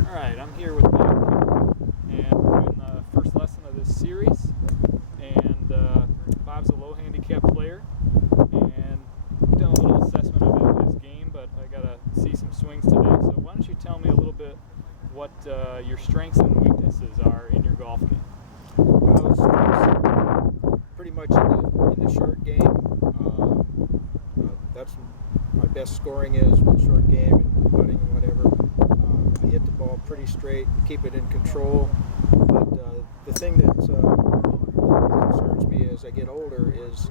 Alright, I'm here with Bob Carroll, and we're doing the first lesson of this series. And Bob's a low handicap player, and we've done a little assessment of his game, but I gotta see some swings today. So why don't you tell me a little bit what your strengths and weaknesses are in your golf game? Well, the strengths pretty much in the short game. That's my best scoring is with short game and putting and whatever. I hit the ball pretty straight, keep it in control. But the thing that concerns me as I get older is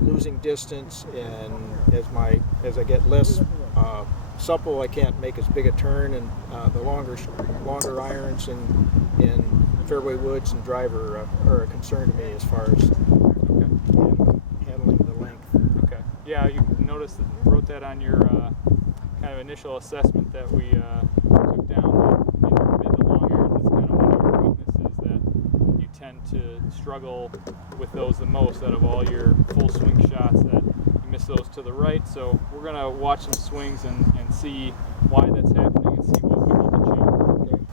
losing distance, and as I get less supple, I can't make as big a turn, and the longer irons and fairway woods and driver are a concern to me as far as handling the length. Okay. Yeah, you noticed that, wrote that on your kind of initial assessment that we took down in your mid to long irons. That's kind of one of your weaknesses, that you tend to struggle with those the most out of all your full swing shots, that you miss those to the right. So we're going to watch some swings and see why that's happening and see what we need to change. Okay.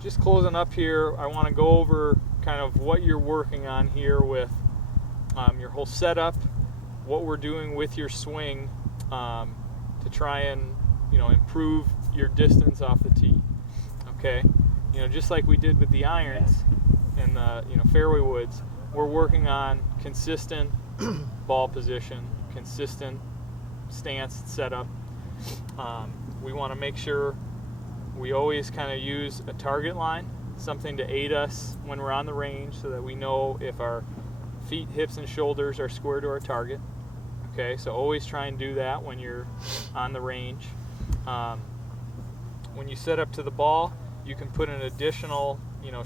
Just closing up here, I want to go over kind of what you're working on here with your whole setup, what we're doing with your swing to try and improve your distance off the tee. Okay, just like we did with the irons and the fairway woods, we're working on consistent ball position, consistent stance setup. We want to make sure we always kind of use a target line, something to aid us when we're on the range, so that we know if our feet, hips, and shoulders are square to our target. Okay, so always try and do that when you're on the range. When you set up to the ball, you can put an additional,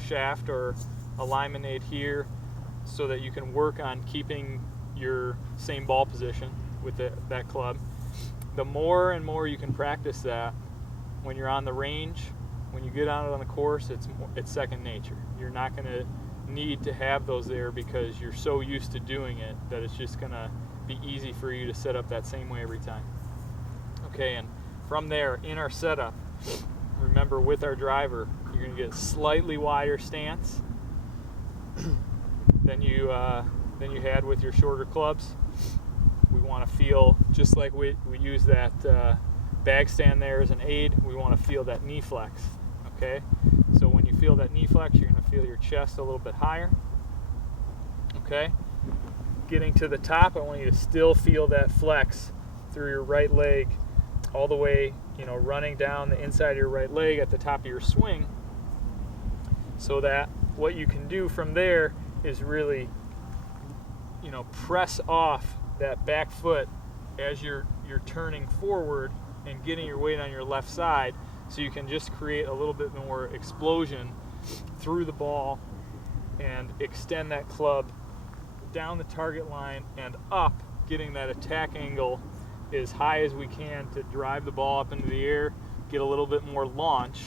shaft or alignment aid here, so that you can work on keeping your same ball position with that club. The more and more you can practice that when you're on the range, when you get out on the course, it's second nature. You're not going to need to have those there because you're so used to doing it that it's just going to be easy for you to set up that same way every time. Okay, and from there, in our setup, remember with our driver, you're going to get slightly wider stance than you had with your shorter clubs. We want to feel, just like we use that bag stand there as an aid, we want to feel that knee flex. Okay, so when you feel that knee flex, you're going to feel your chest a little bit higher. Okay, getting to the top, I want you to still feel that flex through your right leg, all the way, running down the inside of your right leg at the top of your swing, so that what you can do from there is really, press off that back foot as you're turning forward and getting your weight on your left side, so you can just create a little bit more explosion through the ball and extend that club down the target line and up, getting that attack angle as high as we can to drive the ball up into the air, get a little bit more launch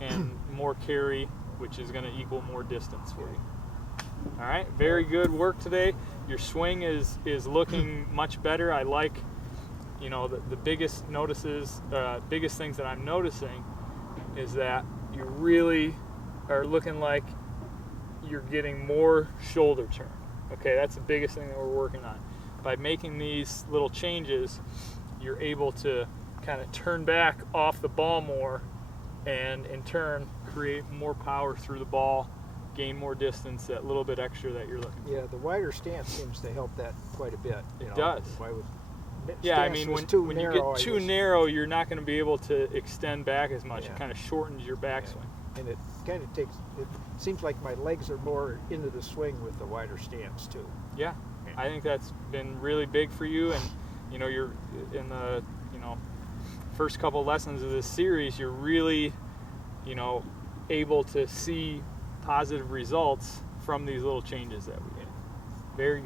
and more carry, which is going to equal more distance for you. All right, very good work today. Your swing is looking much better. I like, the biggest things that I'm noticing is that you really are looking like you're getting more shoulder turn. Okay, that's the biggest thing that we're working on. By making these little changes, you're able to kind of turn back off the ball more, and in turn create more power through the ball, gain more distance, that little bit extra that you're looking for. Yeah, the wider stance seems to help that quite a bit. It does. Yeah, I mean, when you get too narrow, you're not going to be able to extend back as much. Yeah. It kind of shortens your backswing. And it kind of it seems like my legs are more into the swing with the wider stance too. Yeah, I think that's been really big for you, and you're in the first couple lessons of this series, you're really able to see positive results from these little changes that we made. Very good.